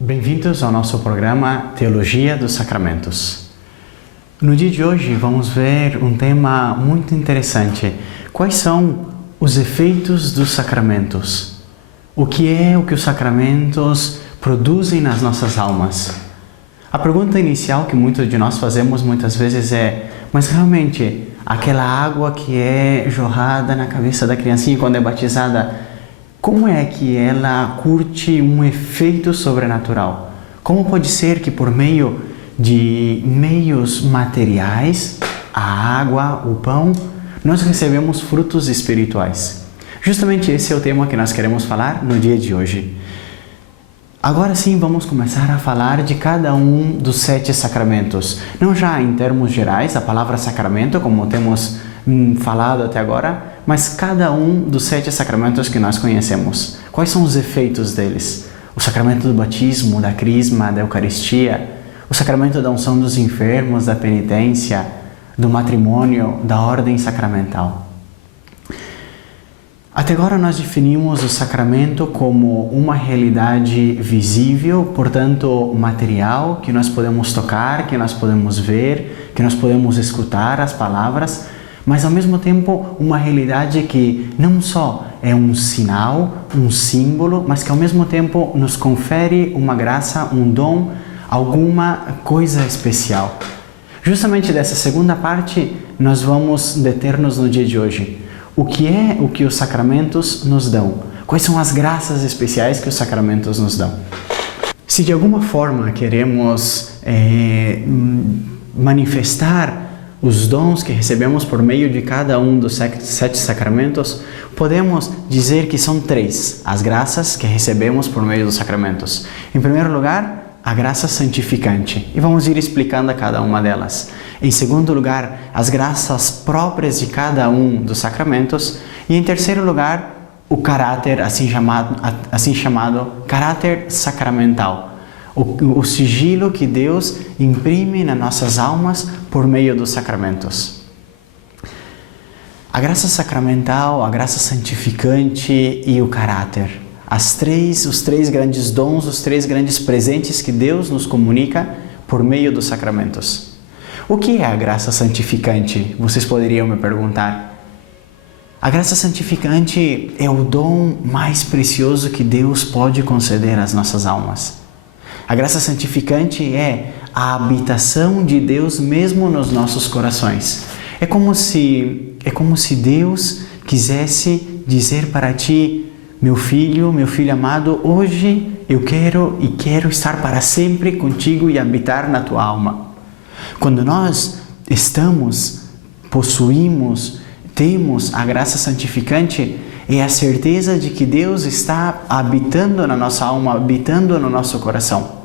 Bem-vindos ao nosso programa Teologia dos Sacramentos. No dia de hoje vamos ver um tema muito interessante. Quais são os efeitos dos sacramentos? O que os sacramentos produzem nas nossas almas? A pergunta inicial que muitos de nós fazemos muitas vezes é: mas realmente aquela água que é jorrada na cabeça da criancinha quando é batizada, como é que ela curte um efeito sobrenatural? Como pode ser que por meio de meios materiais, a água, o pão, nós recebemos frutos espirituais? Justamente esse é o tema que nós queremos falar no dia de hoje. Agora sim, vamos começar a falar de cada um dos 7 sacramentos. Não já em termos gerais, a palavra sacramento, como temos falado até agora, mas cada um dos 7 sacramentos que nós conhecemos. Quais são os efeitos deles? O sacramento do batismo, da crisma, da eucaristia, o sacramento da unção dos enfermos, da penitência, do matrimônio, da ordem sacramental. Até agora nós definimos o sacramento como uma realidade visível, portanto material, que nós podemos tocar, que nós podemos ver, que nós podemos escutar as palavras, mas ao mesmo tempo uma realidade que não só é um sinal, um símbolo, mas que ao mesmo tempo nos confere uma graça, um dom, alguma coisa especial. Justamente dessa segunda parte nós vamos deter-nos no dia de hoje. O que os sacramentos nos dão? Quais são as graças especiais que os sacramentos nos dão? Se de alguma forma queremos manifestar os dons que recebemos por meio de cada um dos 7 sacramentos, podemos dizer que são 3 as graças que recebemos por meio dos sacramentos. Em primeiro lugar, a graça santificante, e vamos ir explicando a cada uma delas. Em segundo lugar, as graças próprias de cada um dos sacramentos. E em terceiro lugar, o caráter, assim chamado caráter sacramental. O sigilo que Deus imprime nas nossas almas por meio dos sacramentos. A graça sacramental, a graça santificante e o caráter. Os três grandes dons, os 3 grandes presentes que Deus nos comunica por meio dos sacramentos. O que é a graça santificante? Vocês poderiam me perguntar. A graça santificante é o dom mais precioso que Deus pode conceder às nossas almas. A graça santificante é a habitação de Deus mesmo nos nossos corações. É como se Deus quisesse dizer para ti: meu filho amado, hoje eu quero estar para sempre contigo e habitar na tua alma. Quando nós temos a graça santificante, é a certeza de que Deus está habitando na nossa alma, habitando no nosso coração.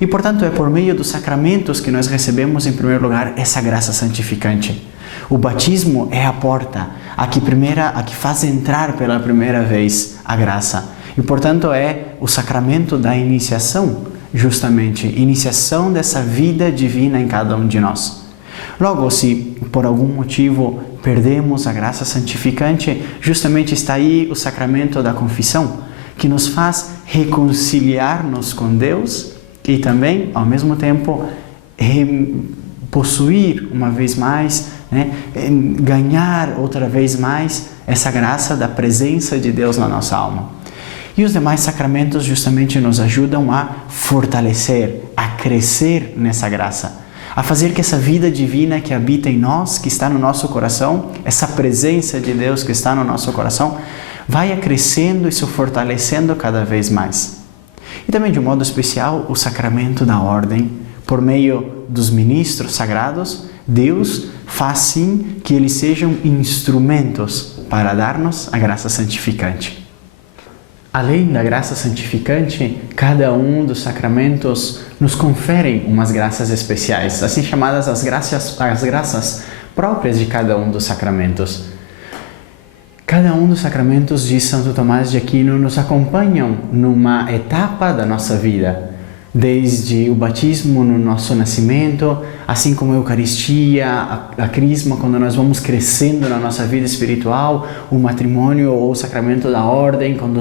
E portanto é por meio dos sacramentos que nós recebemos em primeiro lugar essa graça santificante. O batismo é a porta, a que faz entrar pela primeira vez a graça. E portanto é o sacramento da iniciação, justamente, iniciação dessa vida divina em cada um de nós. Logo, se por algum motivo perdemos a graça santificante, justamente está aí o sacramento da confissão, que nos faz reconciliar-nos com Deus e também, ao mesmo tempo, possuir uma vez mais, ganhar outra vez mais essa graça da presença de Deus na nossa alma. E os demais sacramentos justamente nos ajudam a fortalecer, a crescer nessa graça, a fazer que essa vida divina que habita em nós, que está no nosso coração, essa presença de Deus que está no nosso coração, vai crescendo e se fortalecendo cada vez mais. E também, de um modo especial, o sacramento da ordem, por meio dos ministros sagrados, Deus faz sim que eles sejam instrumentos para dar-nos a graça santificante. Além da graça santificante, cada um dos sacramentos nos conferem umas graças especiais, assim chamadas as graças próprias de cada um dos sacramentos. Cada um dos sacramentos de Santo Tomás de Aquino nos acompanham numa etapa da nossa vida. desde o batismo no nosso nascimento, assim como a Eucaristia, a Crisma, quando nós vamos crescendo na nossa vida espiritual, o matrimônio ou o sacramento da ordem, quando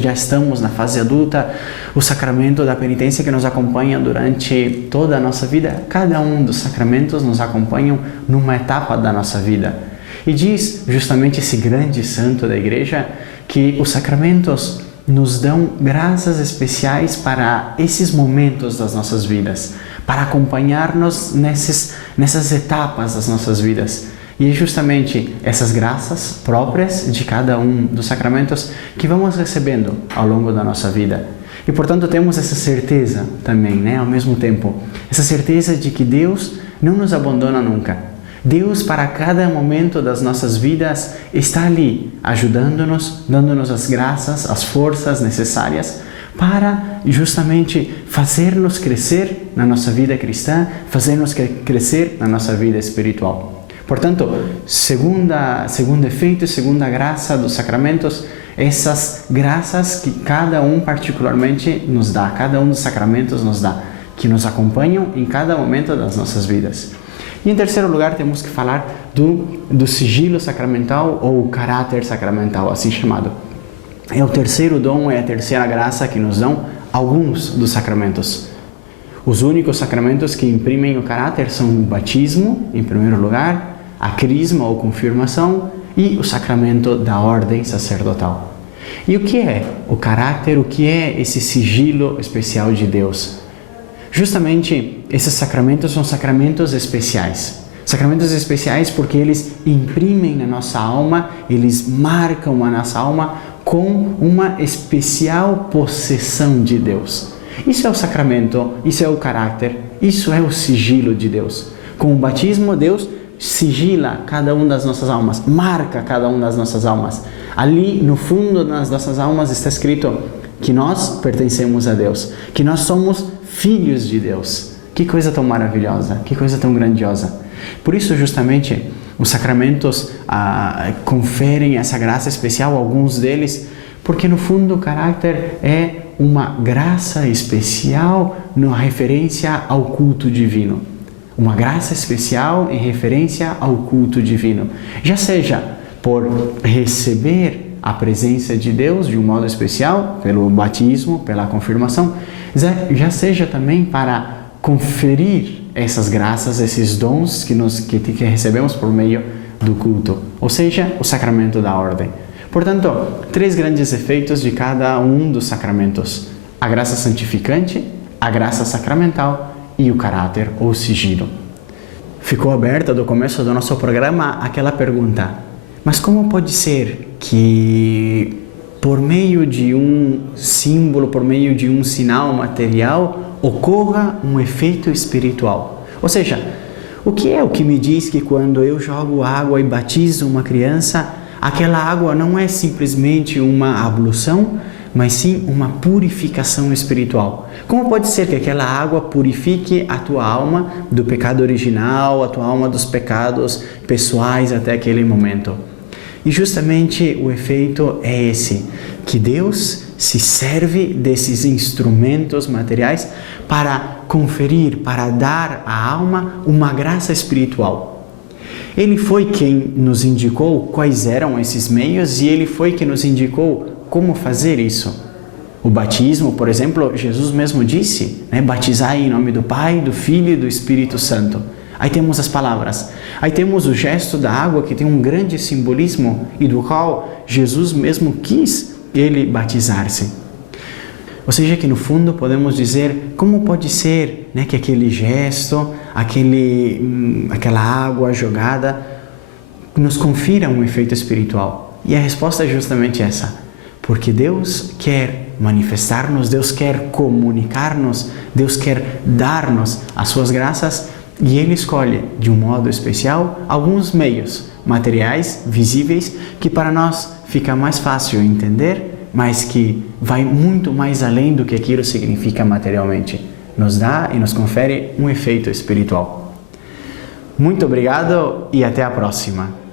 já estamos na fase adulta, o sacramento da penitência que nos acompanha durante toda a nossa vida. Cada um dos sacramentos nos acompanham numa etapa da nossa vida. E diz justamente esse grande santo da Igreja que os sacramentos nos dão graças especiais para esses momentos das nossas vidas, para acompanhar-nos nessas etapas das nossas vidas. E é justamente essas graças próprias de cada um dos sacramentos que vamos recebendo ao longo da nossa vida. E, portanto, temos essa certeza também, ao mesmo tempo, essa certeza de que Deus não nos abandona nunca. Deus, para cada momento das nossas vidas, está ali, ajudando-nos, dando-nos as graças, as forças necessárias para justamente fazer-nos crescer na nossa vida cristã, fazer-nos crescer na nossa vida espiritual. Portanto, segundo efeito, segunda graça dos sacramentos, essas graças que cada um particularmente nos dá, cada um dos sacramentos nos dá, que nos acompanham em cada momento das nossas vidas. E em terceiro lugar, temos que falar do sigilo sacramental ou caráter sacramental, assim chamado. É o terceiro dom, é a terceira graça que nos dão alguns dos sacramentos. Os únicos sacramentos que imprimem o caráter são o batismo, em primeiro lugar, a crisma ou confirmação e o sacramento da ordem sacerdotal. E o que é o caráter, o que é esse sigilo especial de Deus? Justamente, esses sacramentos são sacramentos especiais. Sacramentos especiais porque eles imprimem na nossa alma, eles marcam a nossa alma com uma especial possessão de Deus. Isso é o sacramento, isso é o caráter, isso é o sigilo de Deus. Com o batismo, Deus sigila cada uma das nossas almas, marca cada uma das nossas almas. Ali, no fundo das nossas almas, está escrito que nós pertencemos a Deus, que nós somos filhos de Deus. Que coisa tão maravilhosa, que coisa tão grandiosa. Por isso, justamente, os sacramentos conferem essa graça especial, alguns deles, porque no fundo o caráter é uma graça especial na referência ao culto divino. Uma graça especial em referência ao culto divino. Já seja por receber a presença de Deus de um modo especial, pelo batismo, pela confirmação, já seja também para conferir essas graças, esses dons que recebemos por meio do culto, ou seja, o sacramento da ordem. Portanto, três grandes efeitos de cada um dos sacramentos: a graça santificante, a graça sacramental e o caráter ou sigilo. Ficou aberta do começo do nosso programa aquela pergunta: mas como pode ser que por meio de um símbolo, por meio de um sinal material, ocorra um efeito espiritual? Ou seja, o que é o que me diz que quando eu jogo água e batizo uma criança, aquela água não é simplesmente uma ablução, mas sim uma purificação espiritual? Como pode ser que aquela água purifique a tua alma do pecado original, a tua alma dos pecados pessoais até aquele momento? E justamente o efeito é esse, que Deus se serve desses instrumentos materiais para conferir, para dar à alma uma graça espiritual. Ele foi quem nos indicou quais eram esses meios e Ele foi quem nos indicou como fazer isso. O batismo, por exemplo, Jesus mesmo disse, batizai em nome do Pai, do Filho e do Espírito Santo. Aí temos as palavras. Aí temos o gesto da água, que tem um grande simbolismo e do qual Jesus mesmo quis ele batizar-se. Ou seja, que no fundo podemos dizer, como pode ser que aquele gesto, aquela água jogada nos confira um efeito espiritual? E a resposta é justamente essa. Porque Deus quer manifestar-nos, Deus quer comunicar-nos, Deus quer dar-nos as suas graças e Ele escolhe, de um modo especial, alguns meios materiais, visíveis, que para nós fica mais fácil entender, mas que vai muito mais além do que aquilo significa materialmente. Nos dá e nos confere um efeito espiritual. Muito obrigado e até a próxima!